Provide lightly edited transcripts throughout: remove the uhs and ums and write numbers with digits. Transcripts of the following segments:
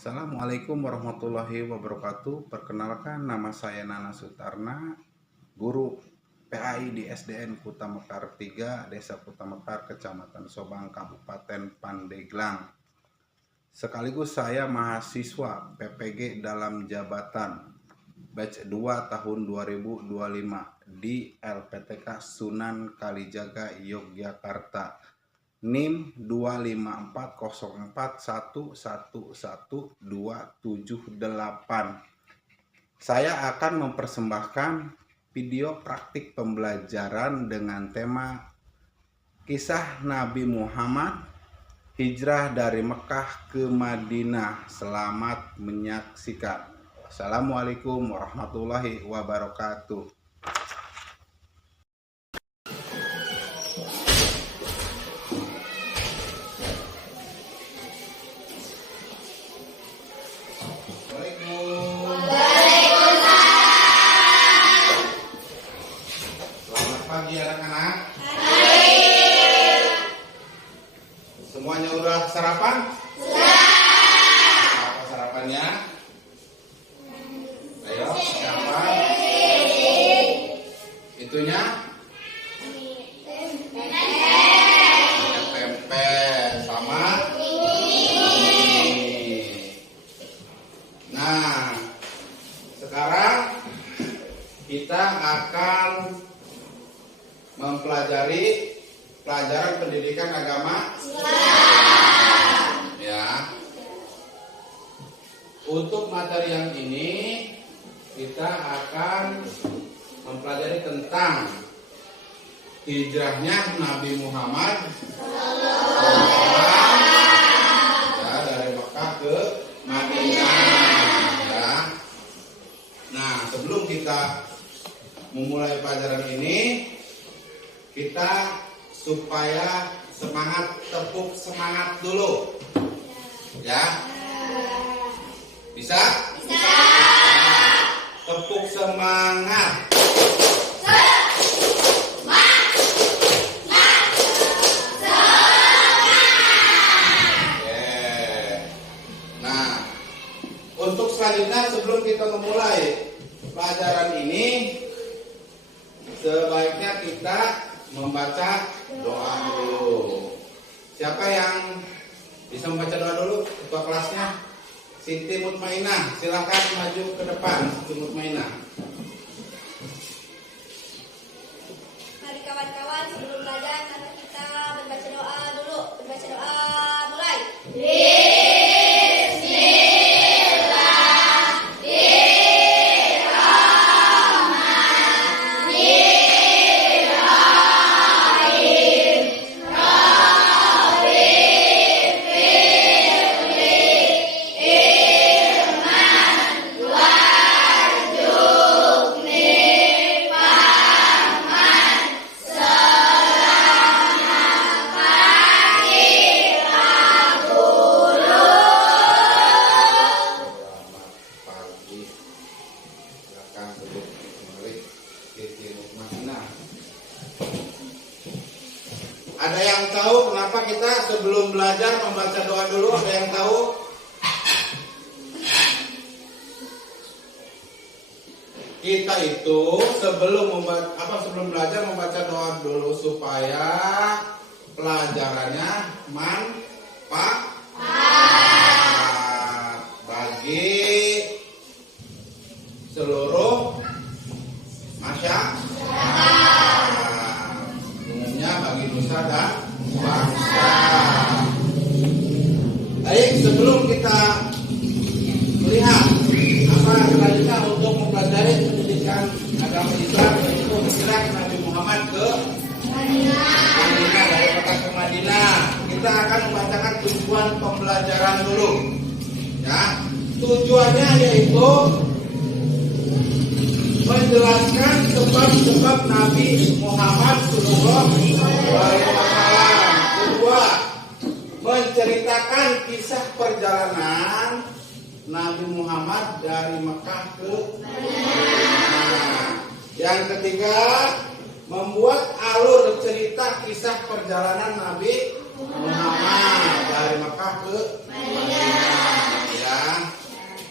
Assalamualaikum warahmatullahi wabarakatuh. Perkenalkan, nama saya Nana Sutarna, guru PAI di SDN Kuta Mekar 3, Desa Kuta Mekar, Kecamatan Sobang, Kabupaten Pandeglang. Sekaligus saya mahasiswa PPG dalam jabatan batch 2 tahun 2025 di LPTK Sunan Kalijaga, Yogyakarta. NIM 25401111278. Saya akan mempersembahkan video praktik pembelajaran dengan tema Kisah Nabi Muhammad Hijrah dari Mekah ke Madinah. Selamat menyaksikan. Assalamualaikum warahmatullahi wabarakatuh. Pagi anak-anak. Semuanya udah sarapan? Sudah. Apa sarapannya? Ayo, siapa? Itunya? Tempe sama? Nah, sekarang kita akan mempelajari pelajaran pendidikan agama Islam. Ya. Untuk materi yang ini kita akan mempelajari tentang hijrahnya Nabi Muhammad ya, dari Mekah ke Madinah. Ya. Nah, sebelum kita memulai pelajaran ini, kita supaya semangat, tepuk semangat dulu. Ya. Bisa? Bisa. Nah, tepuk semangat. Oke. Nah, untuk selanjutnya sebelum kita memulai pelajaran ini, sebaiknya kita membaca doa dulu. Siapa yang bisa membaca doa dulu? Ketua kelasnya Siti Mutmainah, silakan maju ke depan. Siti Mutmainah. Mari kawan-kawan, sebelum belajar mari kita membaca doa dulu. Membaca doa mulai. Ada yang tahu kenapa kita sebelum belajar membaca doa dulu? Ada yang tahu? Kita itu sebelum belajar membaca doa dulu supaya pelajarannya manfaat bagi seluruh masyarakat, umumnya bagi nusa dan bangsa. Baik, sebelum kita melihat apa selanjutnya untuk mempelajari pendidikan agama Islam, yaitu hijrah Nabi Muhammad ke Madinah, dari Mekah ke Madinah, kita akan membacakan tujuan pembelajaran dulu. Ya, tujuannya yaitu menjelaskan sebab-sebab Nabi Muhammad Sallallahu Alaihi Wasallam. Kedua, menceritakan kisah perjalanan Nabi Muhammad dari Mekah ke Madinah. Yang ketiga, membuat alur cerita kisah perjalanan Nabi Muhammad dari Mekah ke Madinah. ya.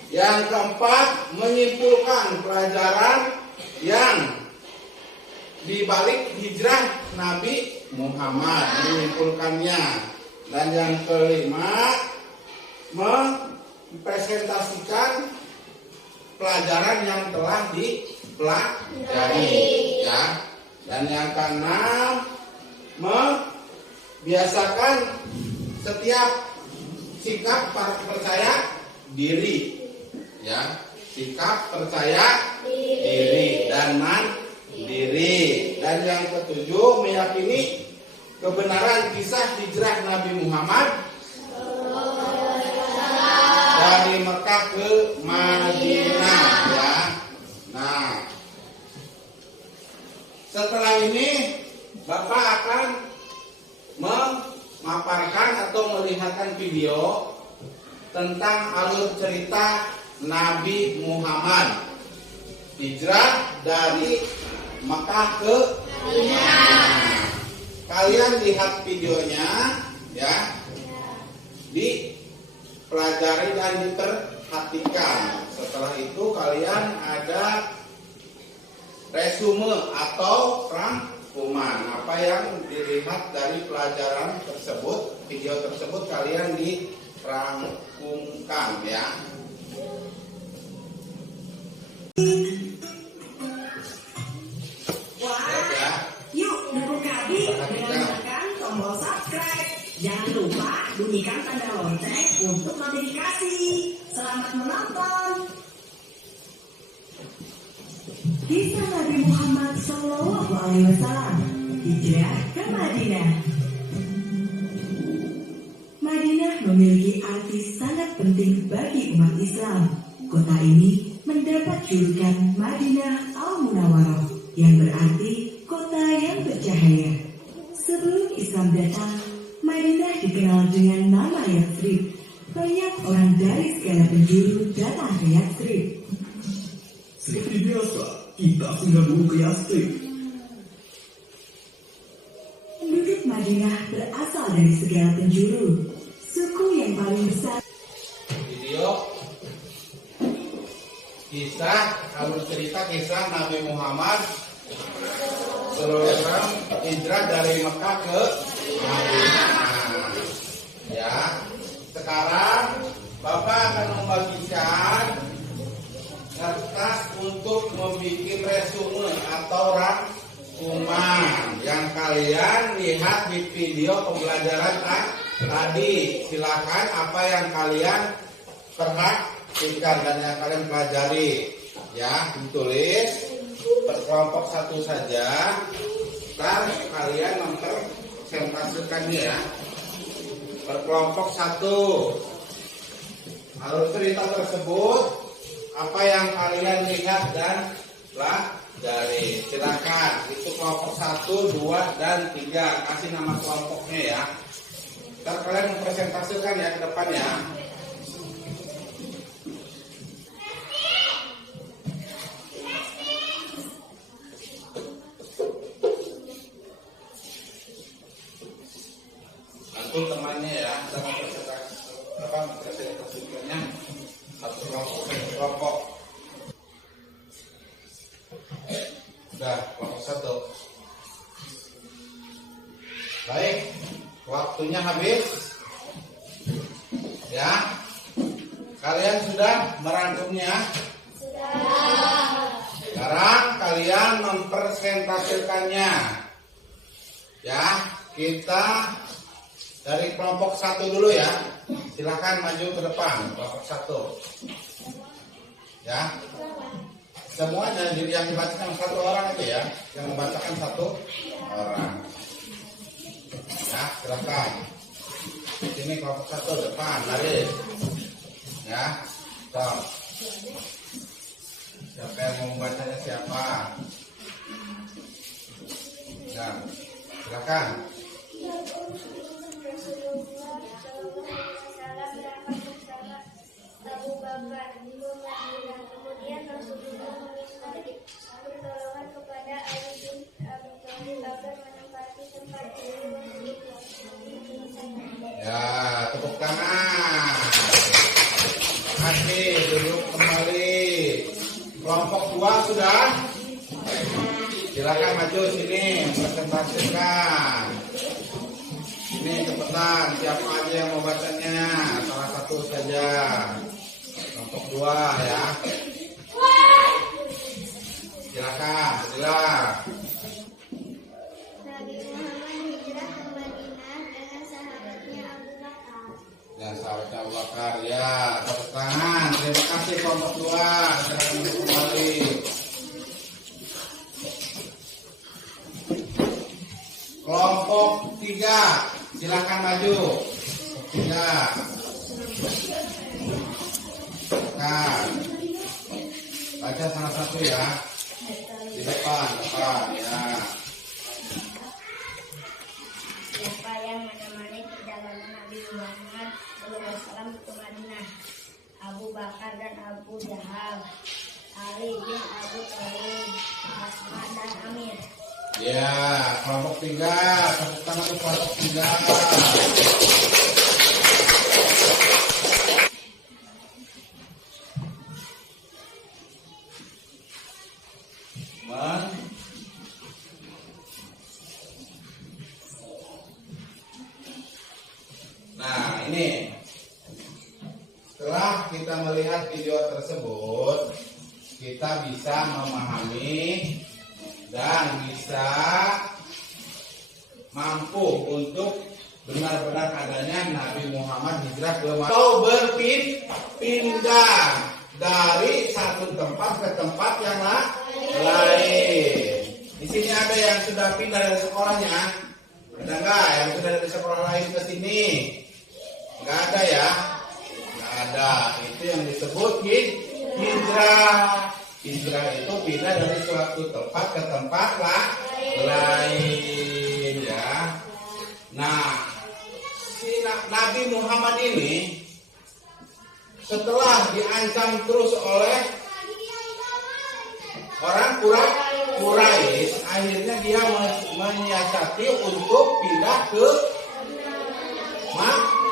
Yang keempat, menyimpulkan pelajaran yang dibalik hijrah Nabi Muhammad, menyimpulkannya. Dan yang kelima, mempresentasikan pelajaran yang telah dipelajari, ya. Dan yang keenam, membiasakan setiap sikap percaya diri, ya, sikap percaya diri dan mandiri. Dan yang ketujuh, meyakini kebenaran kisah hijrah Nabi Muhammad dari Mekah ke Madinah, ya. Nah, setelah ini Bapak akan memaparkan atau melihatkan video tentang alur cerita Nabi Muhammad hijrah dari Mekah ke Madinah. Kalian lihat videonya, ya, dipelajari dan diperhatikan. Setelah itu kalian ada resume atau rangkuman apa yang dilihat dari pelajaran tersebut, video tersebut kalian dirangkumkan, ya. Yuk dukung kami dengan menekan tombol subscribe. Jangan lupa bunyikan tanda lonceng untuk notifikasi. Selamat menonton. Kisah Nabi Muhammad SAW hijrah ke Madinah. Madinah memiliki arti sangat penting bagi umat Islam. Kota ini mendapat julukan Madinah Al-Munawwarah yang berarti kota yang bercahaya. Sebelum Islam datang, Madinah dikenal dengan nama Yathrib. Banyak orang dari segala penjuru datang ke Yathrib. Seperti biasa, kita singgah dulu ke Yathrib. Penduduk Madinah berasal dari segala penjuru. Suku yang paling besar. Video kisah alur cerita kisah Nabi Muhammad SAW hijrah dari Mekah ke Madinah. Ya, sekarang Bapak akan membagikan kertas untuk membuat resume atau rangkuman yang kalian lihat di video pembelajaran tadi. Silakan apa yang kalian perhatikan dan yang kalian pelajari, ya, ditulis berkelompok satu saja. Ntar kalian mempresentasikannya, ya, berkelompok satu. Alur cerita tersebut apa yang kalian lihat dan pelajari. Silakan, itu kelompok 1, 2, dan 3. Kasih nama kelompoknya, ya. Ntar kalian mempresentasikan, ya, ke depan, ya. Bantu temannya, ya, kita mempresentasikannya satu kelompok. Udah, kelompok 1. Baik, waktunya habis, ya. Kalian sudah merangkumnya? Sudah. Sekarang kalian mempresentasikannya, ya. Kita dari kelompok 1 dulu, ya. Silakan maju ke depan, kelompok 1. Ya. Semuanya jadi yang dibacakan 1 orang itu, ya. Yang membacakan 1 orang. Ya, silakan. Ini kelompok 1 depan, lari. Ya. Stop. Siapa yang mau membacanya siapa? Ya. Silakan. Abu Bakar di Madinah. Kemudian Rasulullah meminta pertolongan kepada Ali bin Abi Thalib agar menempati tempat beliau. Ya, tepuk tangan. Kelompok 2 sudah? Silakan maju sini, presentasikan. Ini cepetan, siapa aja yang mau bacanya? Salah satu saja. Kelompok 2 ya. Silakan, silakan. Nabi Muhammad hijrah ke Madinah dengan sahabatnya Abu Bakar. Dan sahabatnya Abu Bakar ya, tepuk tangan. Terima kasih kelompok 2. Silakan duduk kembali. Kelompok 3, silakan maju. Kelompok 3. Nah, baca salah satu ya. Di depan ya. Siapa yang menemani perjalanan Nabi Muhammad SAW ke Madinah? Abu Bakar dan Abu Jahal, Ali bin Abu Thalib, Asma dan Amir. Ya, kelompok 3, tepuk tangan untuk kelompok 3. Nah, ini setelah kita melihat video tersebut, kita bisa memahami dan bisa mampu untuk benar-benar adanya Nabi Muhammad hijrah ke Madinah atau berpindah dari satu tempat ke tempat yang lain. Di sini ada yang sudah pindah dari sekolahnya, ada nggak? Yang sudah dari sekolah lain ke sini? Nggak ada ya? Nggak ada. Itu yang disebut hijrah. Hijrah itu pindah dari suatu tempat ke tempat lain ya. Nah, si Nabi Muhammad ini setelah diancam terus oleh orang Quraisy, akhirnya dia menyiasati untuk pindah ke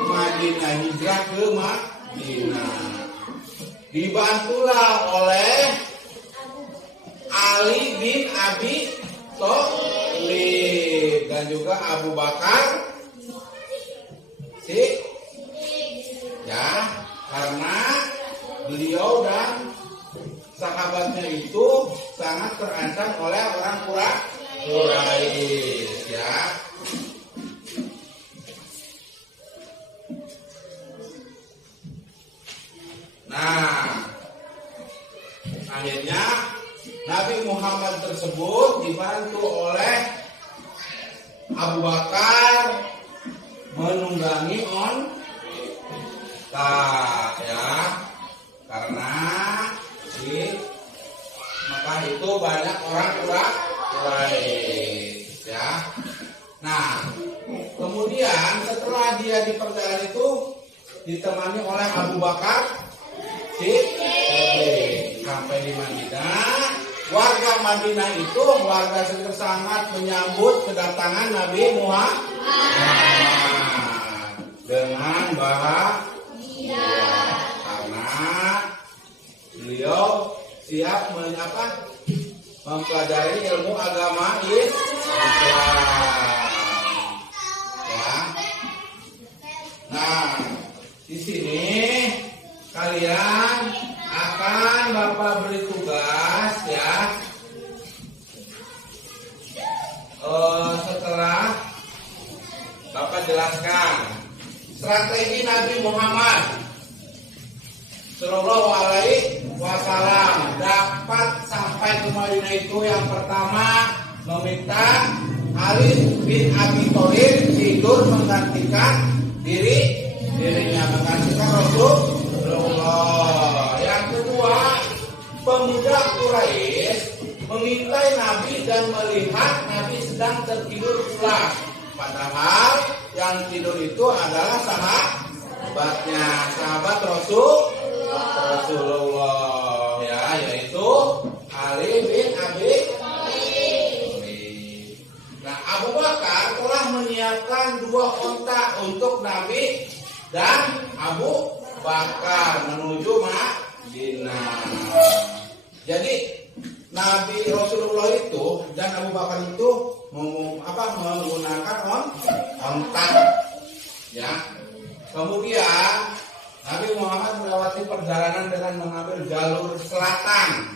Madinah, hijrah ke Madinah. Dibantulah oleh Ali bin Abi Thalib dan juga Abu Bakar ya, karena beliau dan sahabatnya itu sangat terancam oleh orang Quraisy ya. Nah, akhirnya Nabi Muhammad tersebut dibantu oleh Abu Bakar menunggangi onta ya, karena di Mekah itu banyak orang Quraisy ya. Nah, kemudian setelah dia di perjalanan itu ditemani oleh Abu Bakar sampai di Madinah. Warga Madinah itu warga yang sangat menyambut kedatangan Nabi Muhammad dengan bahagia karena beliau siap mempelajari ilmu agama Islam ya. Nah, di sini kalian akan Bapak beri tugas ya. Setelah Bapak jelaskan strategi Nabi Muhammad Sallallahu Alaihi Wasallam dapat sampai ke Madinah itu, yang pertama meminta Ali bin Abi Thalib tidur menggantikan dirinya, menggantikan Rasulullah. Yang kedua, pemuda Quraisy mengintai Nabi dan melihat Nabi sedang tertidur pulas. Padahal yang tidur itu adalah sahabatnya, sahabat Rasulullah ya, yaitu Ali bin Abi Thalib. Nah, Abu Bakar telah menyiapkan 2 onta untuk Nabi dan Abu Bakar menuju Madinah. Jadi Nabi Rasulullah itu dan Abu Bakar itu menggunakan onta, ya. Kemudian Nabi Muhammad melewati perjalanan dengan mengambil jalur selatan,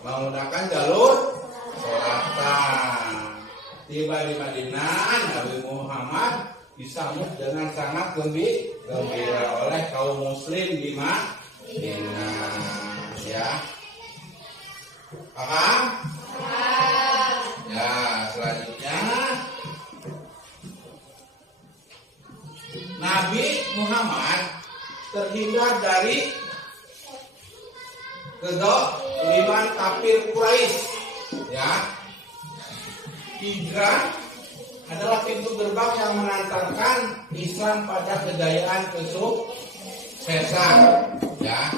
menggunakan jalur selatan. Tiba di Madinah, Nabi Muhammad disambut dengan sangat gembira oleh kaum muslim di Madinah, ya. Paham? Ya, selanjutnya Nabi Muhammad terhindar dari kezaliman kafir Quraisy, ya. Hijrah adalah pintu gerbang yang mengantarkan Islam pada kejayaan kesuksesan, ya.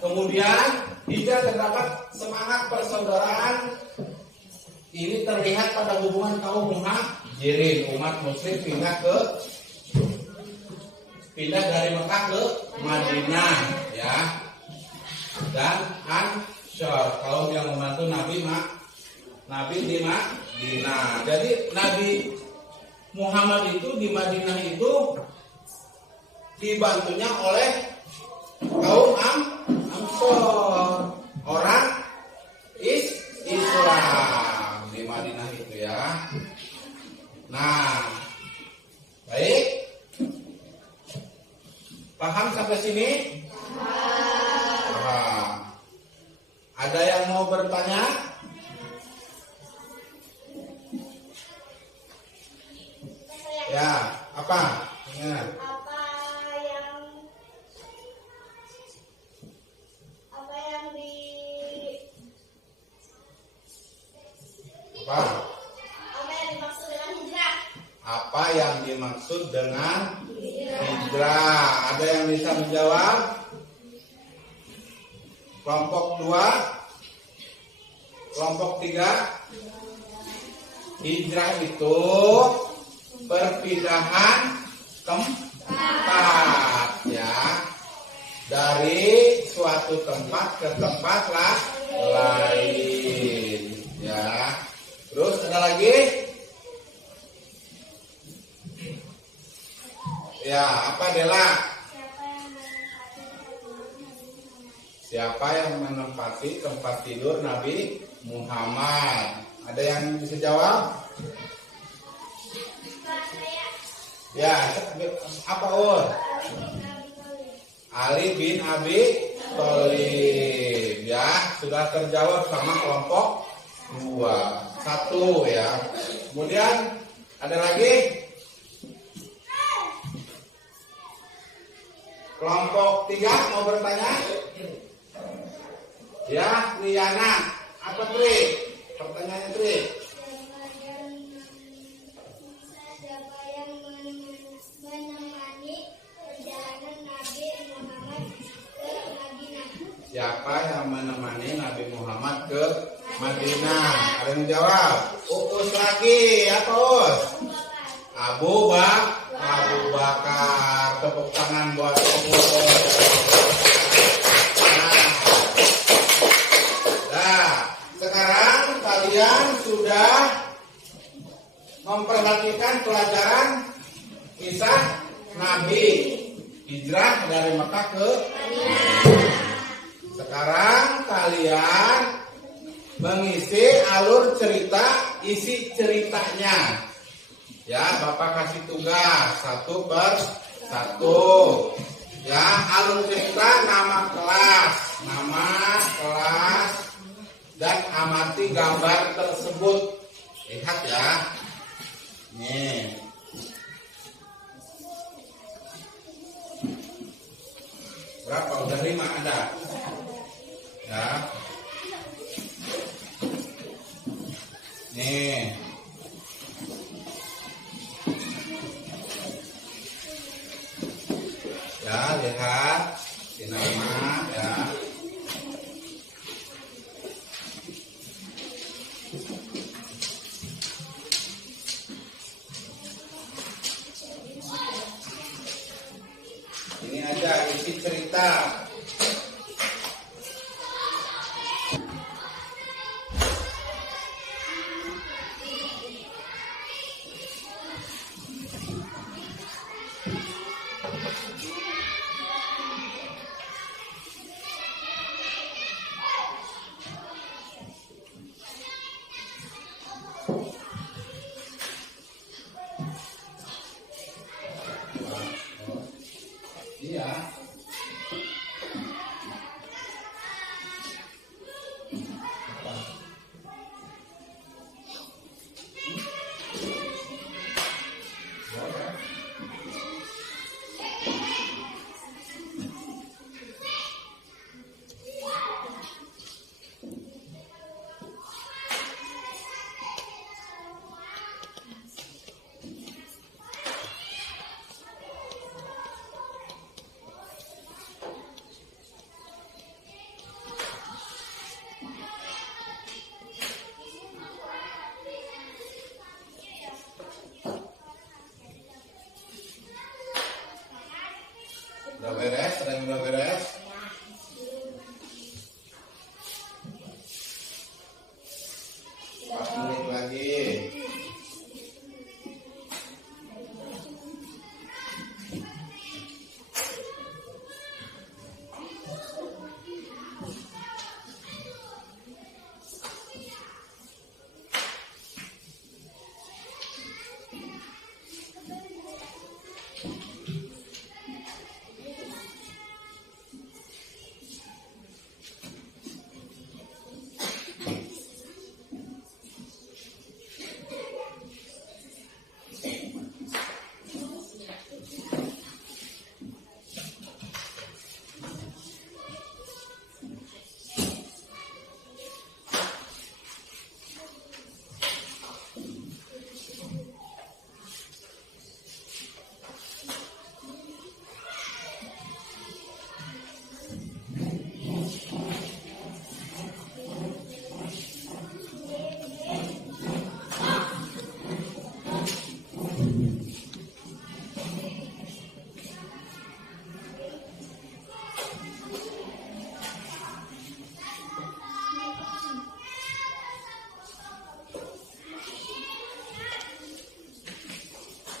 Kemudian hijrah terdapat semangat persaudaraan. Ini terlihat pada hubungan kaum muhajirin, umat muslim pindah dari Mekah ke Madinah, ya. Dan Ansor, kaum yang membantu Nabi di Madinah. Jadi Nabi Muhammad itu di Madinah itu dibantunya oleh kaum Ansor, orang Islam di Madinah itu, ya. Nah, baik, paham sampai sini? Paham. Ada yang mau bertanya? Ya, apa? Ya. Apa yang dimaksud dengan hijrah? Ada yang bisa menjawab? Kelompok 2, kelompok 3. Hijrah itu perpindahan tempat, ya, dari suatu tempat ke tempat lain, ya. Terus ada lagi? Ya, apa Dela? Siapa yang menempati tempat tidur Nabi Muhammad? Ada yang bisa jawab? Ya, apa Ur? Ali bin Abi Thalib, ya, sudah terjawab sama kelompok 2. 1, ya. Kemudian ada lagi? Kelompok 3 mau bertanya? Ya, Liana. Apa Tri? Pertanyaannya Tri. Siapa yang menemani perjalanan Nabi Muhammad ke Madinah? Siapa yang menemani Nabi Muhammad ke Madinah? Ada yang jawab? Uus lagi, apa Us? Abu Bakar. Tepuk tangan buat Uus. Nah, sekarang kalian sudah memperhatikan pelajaran kisah Nabi hijrah dari Mekah ke Madinah. Sekarang kalian mengisi alur cerita, isi ceritanya. Ya, Bapak kasih tugas 1 per 1. Ya, alur cerita, nama kelas, dan amati gambar tersebut. Lihat ya. Nih. Berapa? Udah 5 ada? Ya. Nih. Ya, lihat di nama, ya. Ini aja isi cerita. ya. Udah beres, ada yang udah beres. 4 menit lagi.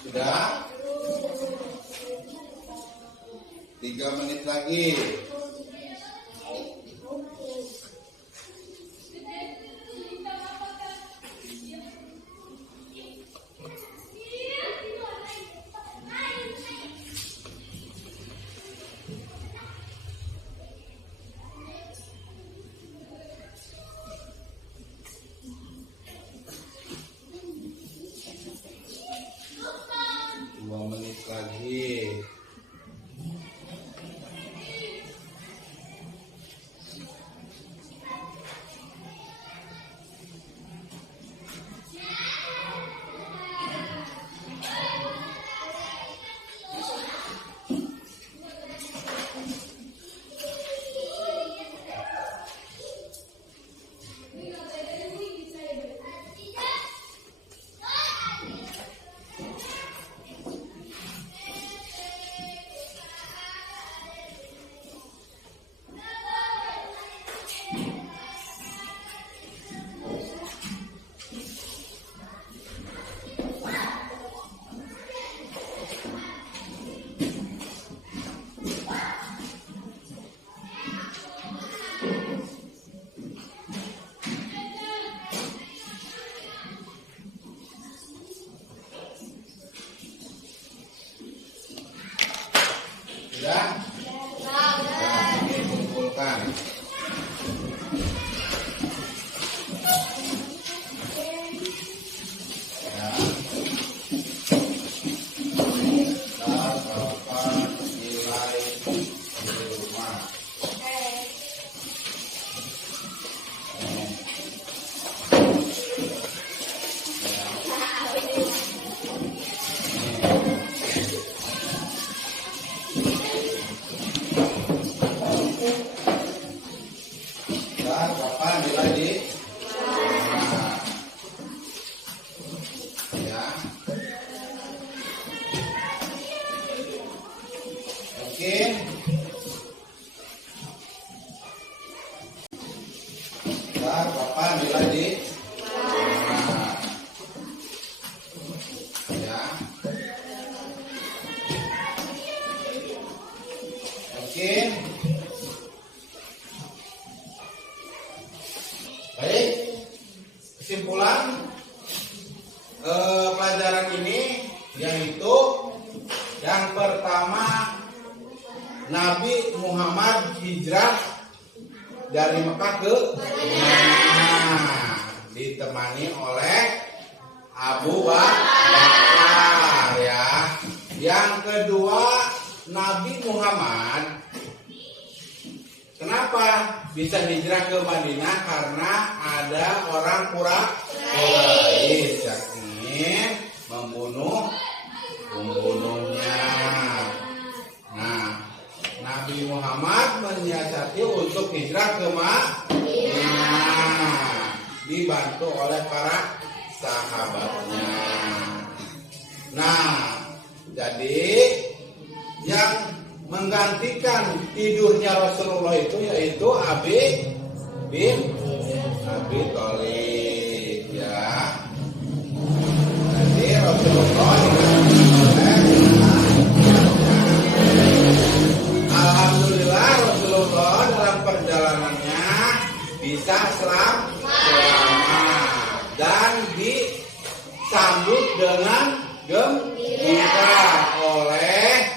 Sudah? 3 menit lagi. Lagi. Muhammad hijrah dari Mekah ke Madinah, ditemani oleh Abu Bakar ya. Yang kedua, Nabi Muhammad kenapa bisa hijrah ke Madinah? Karena ada orang Quraisy yang ingin membunuh pembunuhnya. Nah, Nabi Muhammad menyiasati untuk hijrah ke Madinah, dibantu oleh para sahabatnya. Nah, jadi yang menggantikan tidurnya Rasulullah itu yaitu Abi bin Abi Thalib ya. Jadi Rasulullah alhamdulillah Rasulullah dalam perjalanannya bisa selamat dan disambut dengan gembira oleh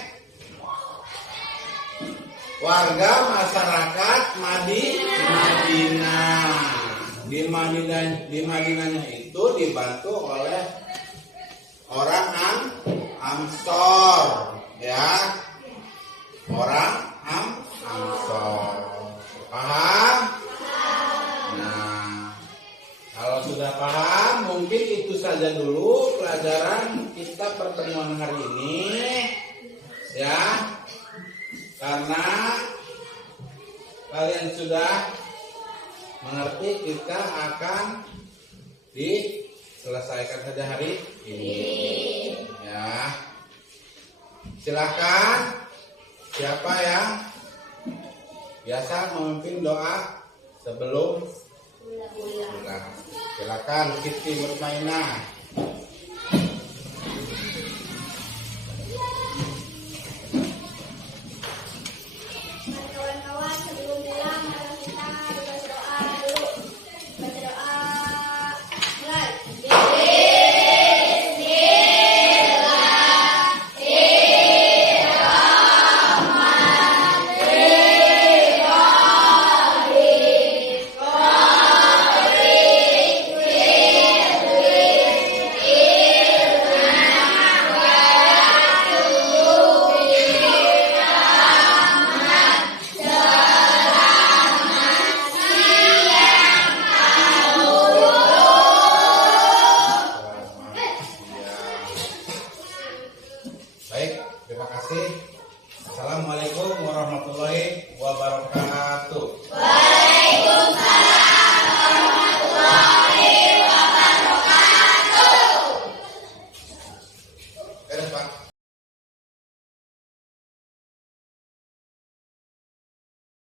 warga masyarakat Madinah. Di Madinahnya itu dibantu oleh orang Ansor ya. Orang Ansor. Paham? Nah, kalau sudah paham, mungkin itu saja dulu pelajaran kita pertemuan hari ini ya. Karena kalian sudah mengerti, kita akan diselesaikan saja hari ini ya. Silakan, siapa yang biasa memimpin doa sebelum pulang? Silakan Siti Mutmainah.